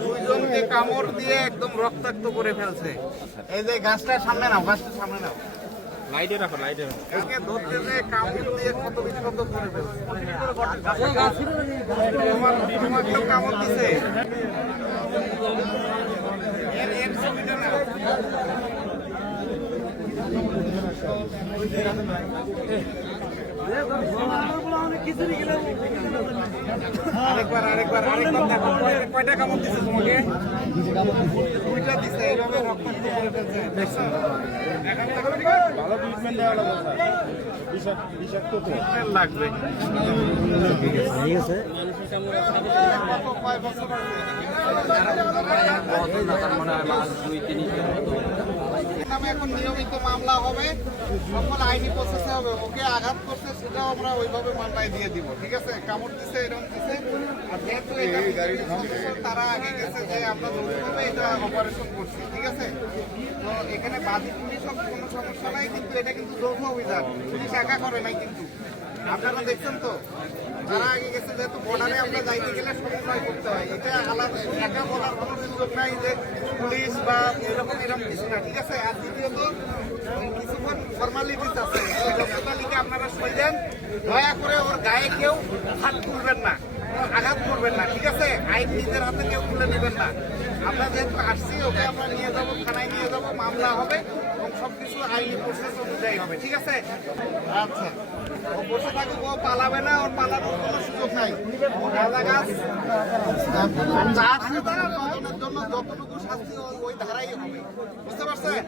দুইজনকে কামড় দিয়ে একদম রক্তাক্ত করে ফেলছে। এই যে গাছটার সামনে নাও, গাছটার সামনে নাও, লাইটে রাখো, লাইটে রাখো। একে ধরতে যে কামড় দিয়ে ক্ষত বিক্ষত করে ফেলছে। তোমাকেও কামড় দিছে। এর ছবিটা নাও। আরেকবার দেখো, কয়টা কামড় দিছে তোমাকে? দুইটা দিছে, এইভাবে রক্তাক্ত করে ফেলছে। দেখছো? ভালো ট্রিটমেন্ট দেওয়া লাগবে। ঠিক আছে। নামে এখন নিয়মিত মামলা হবে, সকল আইনি প্রসেসে হবে। ওকে আঘাত করছে সেটাও আমরা ওইভাবে মামলায় দিয়ে দিব। ঠিক আছে, কামড় দিছে, এরকম দিছে। আর যেহেতু তারা আগে গেছে যে আমরা যৌথভাবে এটা অপারেশন করছি। ঠিক আছে, তো এখানে বাদী পুলিশ কোনো সমস্যা নাই, কিন্তু এটা কিন্তু যৌথ অভিযান, পুলিশ একা করে নাই। কিন্তু আপনারা দেখছেন তো, যারা আগে গেছে, যেহেতু বর্ডারে আমরা যাইতে গেলে সমন্বয় করতে হয়। এটা আলাদা একা বলার কোনো সুযোগ নাই যে পুলিশ বা এরকম কিছু না। ঠিক আছে, আর দ্বিতীয়ত কিছুক্ষণ ফর্মালিটিস আছে, তালিকা আপনারা সই দেন। দয়া করে ওর গায়ে কেউ হাত তুলবেন না, আঘাত করবেন না। ঠিক আছে, আইন নিজের হাতে কেউ তুলে নেবেন না। আমরা যেহেতু আসছি, ওকে আমরা নিয়ে যাবো, থানায় নিয়ে যাবো, মামলা হবে এবং সবকিছু আইনি প্রসেস অনুযায়ী হবে। ঠিক আছে, আচ্ছা, ও বসে থাকুক, ও পালাবে না, ওর পালানোর কোনো সুযোগ নাই। গাঁজা গাছ জন্য যতটুকু শাস্তি ওই ধারাই হবে, বুঝতে পারছেন?